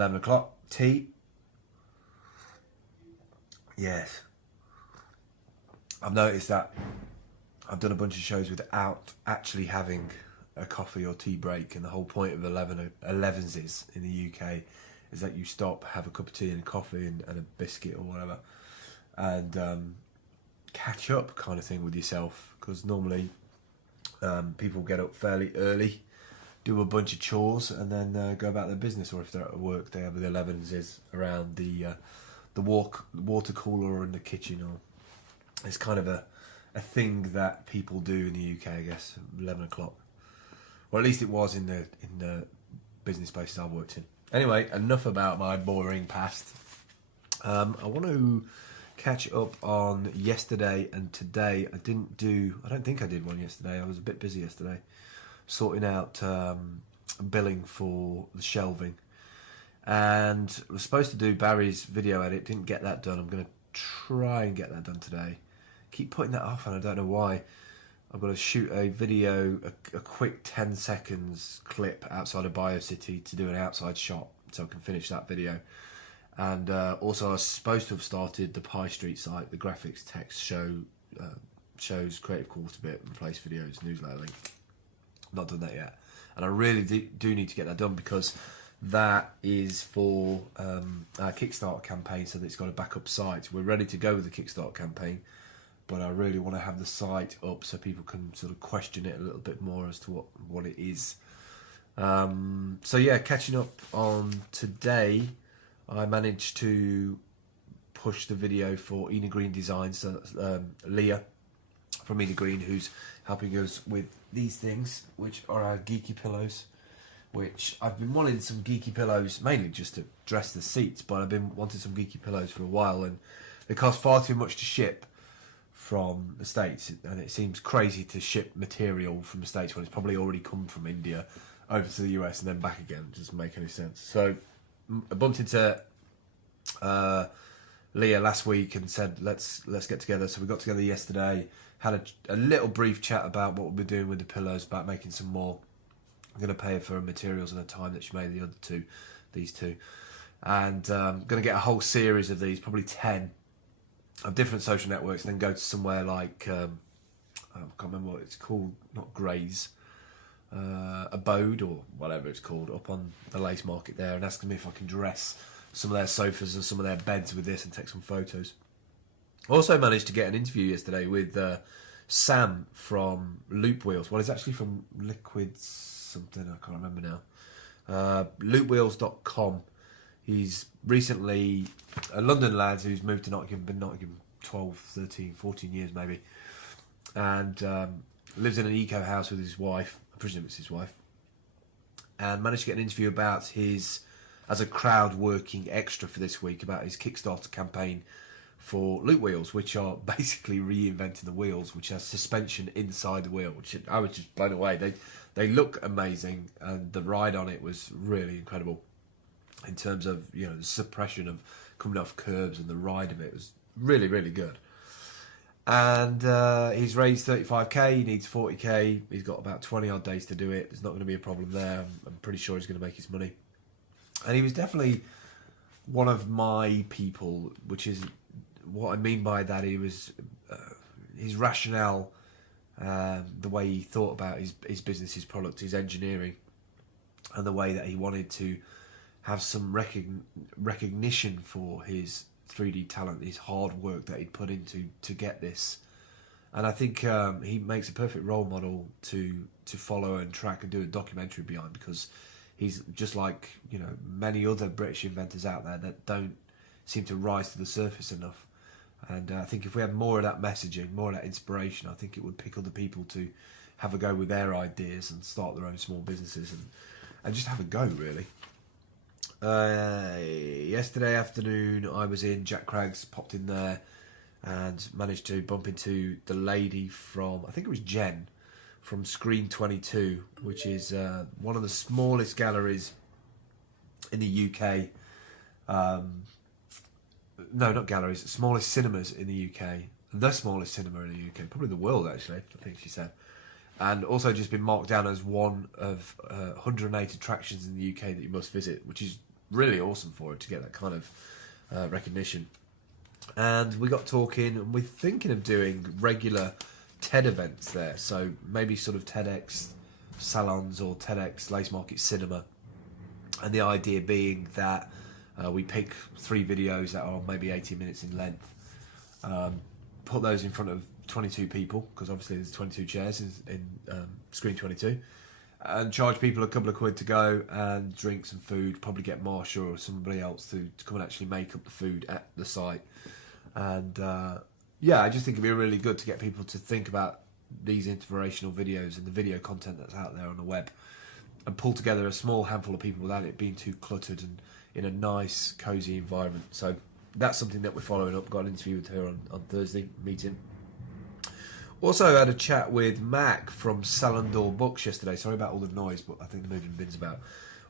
11 o'clock. Tea. Yes. I've noticed that I've done a bunch of shows without actually having a coffee or tea break, and the whole point of 11s in the UK is that you stop, have a cup of tea and a coffee and a biscuit or whatever, and catch up kind of thing with yourself, because normally people get up fairly early, do a bunch of chores, and then go about their business, or if they're at work they have the 11s around the water cooler or in the kitchen, or it's kind of a thing that people do in the UK, I guess. 11 o'clock, or at least it was in the business places I've worked in. Anyway, enough about my boring past. I want to catch up on yesterday and today. I don't think I did one yesterday. I was a bit busy yesterday, sorting out billing for the shelving, and I was supposed to do Barry's video edit. Didn't get that done. I'm going to try and get that done today. Keep putting that off, and I don't know why. I've got to shoot a video, a quick 10 seconds clip outside of BioCity to do an outside shot, so I can finish that video. And also I was supposed to have started the Pie Street site, the graphics text shows creative quarter bit, replace videos, newsletter link. Not done that yet, and I really do need to get that done, because that is for our Kickstarter campaign, so that it's got a backup site. We're ready to go with the Kickstarter campaign, but I really want to have the site up so people can sort of question it a little bit more as to what it is. So yeah, catching up on today, I managed to push the video for Ina Green Designs, so Leah from Ina Green, who's helping us with these things, which are our geeky pillows, which I've been wanting some geeky pillows, mainly just to dress the seats, but I've been wanting some geeky pillows for a while, and they cost far too much to ship from the States, and it seems crazy to ship material from the States when it's probably already come from India over to the US and then back again. It doesn't make any sense. So I bumped into Leah last week and said let's get together. So we got together yesterday, had a little brief chat about what we're doing with the pillows, about making some more. I'm going to pay her for materials and the time that she made these two, and I'm going to get a whole series of these, probably 10 of different social networks, and then go to somewhere like I can't remember what it's called, not Grays, Abode or whatever it's called, up on the lace market there, and ask them if I can dress some of their sofas and some of their beds with this and take some photos. Also managed to get an interview yesterday with Sam from Loop Wheels. Well, it's actually from Liquid something, I can't remember now. Loopwheels.com. He's recently a London lad who's moved to Nottingham, been Nottingham 12, 13, 14 years maybe, and lives in an eco house with his wife, I presume it's his wife, and managed to get an interview about his, as a crowd working extra for this week, about his Kickstarter campaign for Loop Wheels, which are basically reinventing the wheels, which has suspension inside the wheel, which I was just blown away. They look amazing, and the ride on it was really incredible. In terms of, you know, the suppression of coming off curbs, and the ride of it was really, really good. And he's raised 35k, he needs 40k, he's got about 20 odd days to do it. There's not going to be a problem there. I'm pretty sure he's going to make his money. And he was definitely one of my people, which is what I mean by that. He was his rationale, the way he thought about his business, his product, his engineering, and the way that he wanted to have some recognition for his 3D talent, his hard work that he'd put into to get this. And I think he makes a perfect role model to follow and track and do a documentary behind, because he's just like, you know, many other British inventors out there that don't seem to rise to the surface enough. And I think if we had more of that messaging, more of that inspiration, I think it would pick other people to have a go with their ideas and start their own small businesses and just have a go, really. Yesterday afternoon I was in Jack Cragg's, popped in there and managed to bump into the lady from, I think it was Jen, from Screen 22, which is one of the smallest galleries in the UK. No, not galleries, smallest cinemas in the UK. The smallest cinema in the UK, probably the world actually, I think she said. And also just been marked down as one of 108 attractions in the UK that you must visit, which is really awesome for it to get that kind of recognition. And we got talking, and we're thinking of doing regular TED events there. So maybe sort of TEDx salons or TEDx Lace Market Cinema. And the idea being that we pick 3 videos that are maybe 18 minutes in length, put those in front of 22 people, because obviously there's 22 chairs in screen 22, and charge people a couple of quid to go, and drinks and food, probably get Marsha or somebody else to come and actually make up the food at the site. And yeah, I just think it'd be really good to get people to think about these inspirational videos and the video content that's out there on the web, and pull together a small handful of people without it being too cluttered and in a nice, cosy environment. So that's something that we're following up. Got an interview with her on Thursday, meeting. Also had a chat with Mac from Sallandor Books yesterday. Sorry about all the noise, but I think the moving bin's about.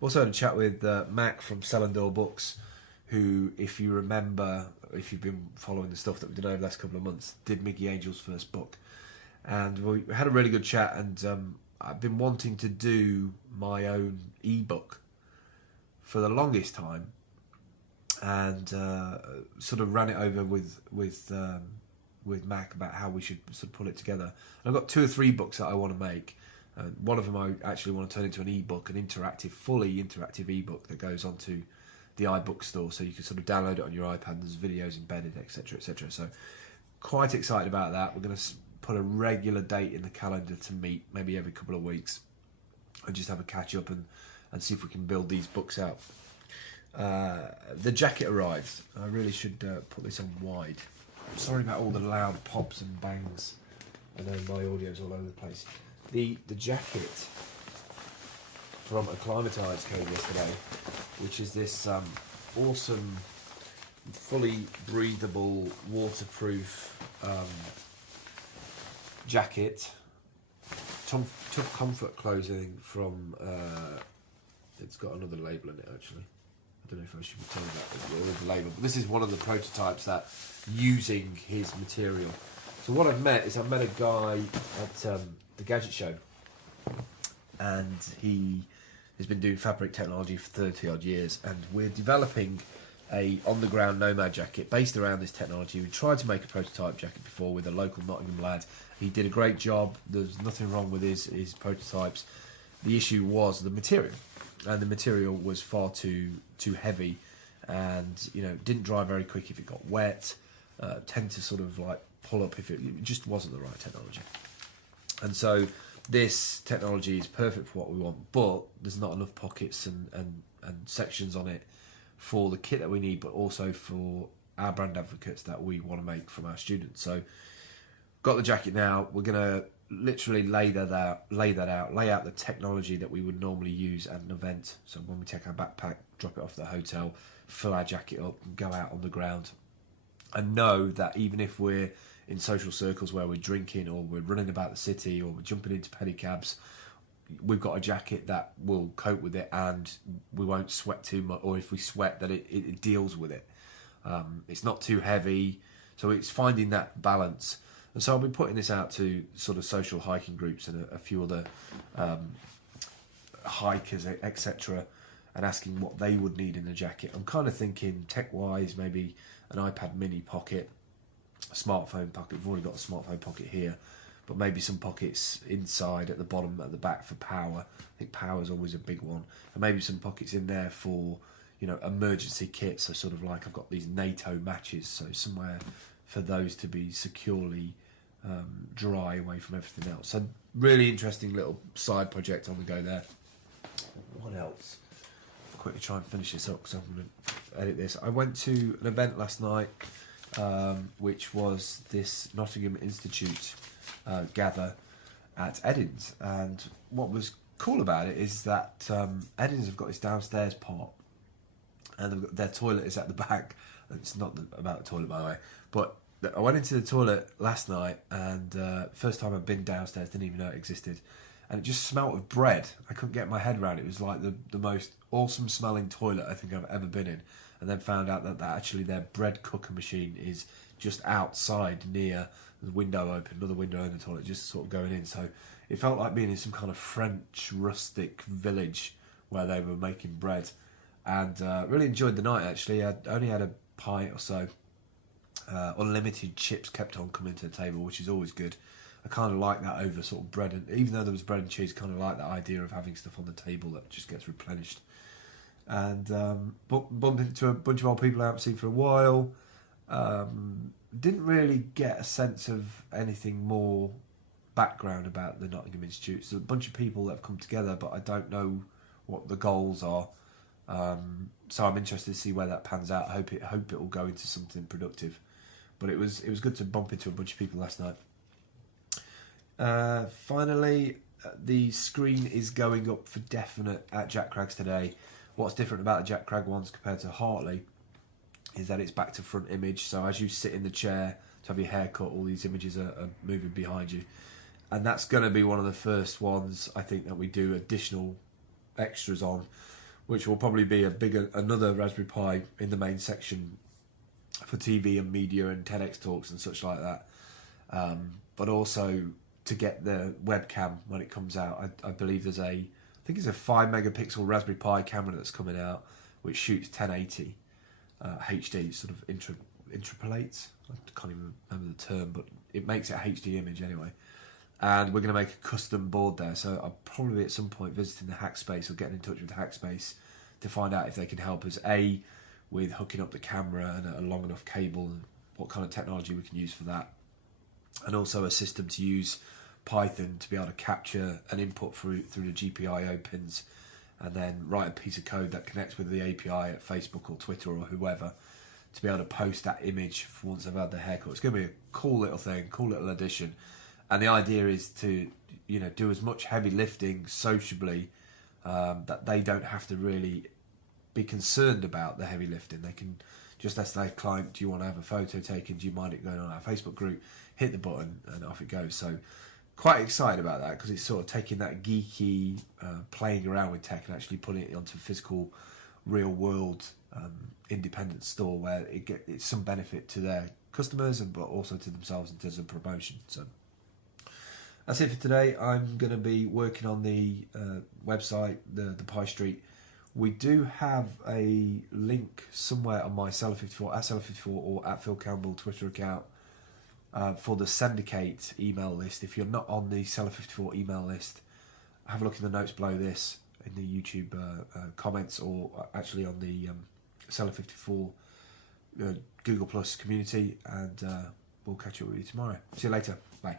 Also had a chat with Mac from Sallandor Books, who, if you remember, if you've been following the stuff that we've done over the last couple of months, did Mickey Angel's first book. And we had a really good chat, and I've been wanting to do my own ebook for the longest time, and sort of ran it over with Mac about how we should sort of pull it together. And I've got 2 or 3 books that I want to make. One of them I actually want to turn into an ebook, an interactive, fully interactive ebook that goes onto the iBook store, so you can sort of download it on your iPad. There's videos embedded, etc., etc. So quite excited about that. We're going to put a regular date in the calendar to meet, maybe every couple of weeks, and just have a catch up and see if we can build these books out. The jacket arrived. I really should put this on wide. Sorry about all the loud pops and bangs. I know my audio's all over the place. The jacket from Acclimatise came yesterday, which is this awesome, fully breathable, waterproof jacket. Tough comfort clothing from. It's got another label in it actually. I don't know if I should tell you that the label, but this is one of the prototypes that using his material. So what I've met a guy at the Gadget Show, and he has been doing fabric technology for 30 odd years, and we're developing a on-the-ground Nomad jacket based around this technology. We tried to make a prototype jacket before with a local Nottingham lad. He did a great job. There's nothing wrong with his prototypes. The issue was the material, and the material was far too heavy, and didn't dry very quick if it got wet. Tend to sort of like pull up if it just wasn't the right technology. And so this technology is perfect for what we want, but there's not enough pockets and sections on it for the kit that we need, but also for our brand advocates that we want to make from our students. So got the jacket now. We're going to literally lay out the technology that we would normally use at an event. So when we take our backpack, drop it off at the hotel, fill our jacket up and go out on the ground, and know that even if we're in social circles where we're drinking or we're running about the city or we're jumping into pedicabs, we've got a jacket that will cope with it, and we won't sweat too much, or if we sweat, that it deals with it. It's not too heavy, so it's finding that balance. And so I'll be putting this out to sort of social hiking groups and a few other hikers, etc., and asking what they would need in a jacket. I'm kind of thinking tech-wise, maybe an iPad mini pocket, a smartphone pocket. We've already got a smartphone pocket here, but maybe some pockets inside at the bottom, at the back for power. I think power is always a big one. And maybe some pockets in there for, emergency kits. So sort of like I've got these NATO matches, so somewhere for those to be securely dry away from everything else. So really interesting little side project on the go there. What else? I'll quickly try and finish this up because I'm going to edit this. I went to an event last night, which was this Nottingham Institute gather at Eddings, and what was cool about it is that Eddings have got this downstairs part, and they've got, their toilet is at the back. It's not about the toilet, by the way, but I went into the toilet last night, and first time I'd been downstairs, didn't even know it existed, and it just smelt of bread. I couldn't get my head around it. It was like the most awesome smelling toilet I think I've ever been in, and then found out that actually their bread cooker machine is just outside near the window open, another window in the toilet, just sort of going in. So it felt like being in some kind of French rustic village where they were making bread, and really enjoyed the night. Actually, I only had a pint or so. Unlimited chips kept on coming to the table, which is always good. I kind of like that over sort of bread, and even though there was bread and cheese, kind of like that idea of having stuff on the table that just gets replenished. And bumped into a bunch of old people I haven't seen for a while. Didn't really get a sense of anything more background about the Nottingham Institute. So a bunch of people that have come together, but I don't know what the goals are. So I'm interested to see where that pans out. I hope it will go into something productive. But it was good to bump into a bunch of people last night. Finally, the screen is going up for definite at Jack Cragg's today. What's different about the Jack Cragg ones compared to Hartley is that it's back to front image. So as you sit in the chair to have your hair cut, all these images are moving behind you. And that's going to be one of the first ones, I think, that we do additional extras on, which will probably be another Raspberry Pi in the main section for TV and media and TEDx talks and such like that. But also to get the webcam when it comes out. I believe there's I think it's a 5 megapixel Raspberry Pi camera that's coming out, which shoots 1080 HD, sort of interpolates. I can't even remember the term, but it makes it a HD image anyway. And we're going to make a custom board there. So I'll probably at some point visiting the Hackspace or getting in touch with the Hackspace to find out if they can help us, A, with hooking up the camera and a long enough cable and what kind of technology we can use for that. And also a system to use Python to be able to capture an input through the GPIO pins and then write a piece of code that connects with the API at Facebook or Twitter or whoever to be able to post that image for once they've had their haircut. It's going to be a cool little thing, cool little addition. And the idea is to, do as much heavy lifting sociably that they don't have to really be concerned about the heavy lifting. They can just ask their client, do you want to have a photo taken? Do you mind it going on our Facebook group? Hit the button and off it goes. So quite excited about that because it's sort of taking that geeky playing around with tech and actually putting it onto a physical, real world independent store where it's some benefit to their customers but also to themselves in terms of promotion. So that's it for today. I'm going to be working on the website, the Pi Street. We do have a link somewhere on my Seller54, at Seller54 or at Phil Campbell Twitter account for the Syndicate email list. If you're not on the Seller54 email list, have a look in the notes below this in the YouTube comments or actually on the Seller54 Google Plus community, and we'll catch up with you tomorrow. See you later. Bye.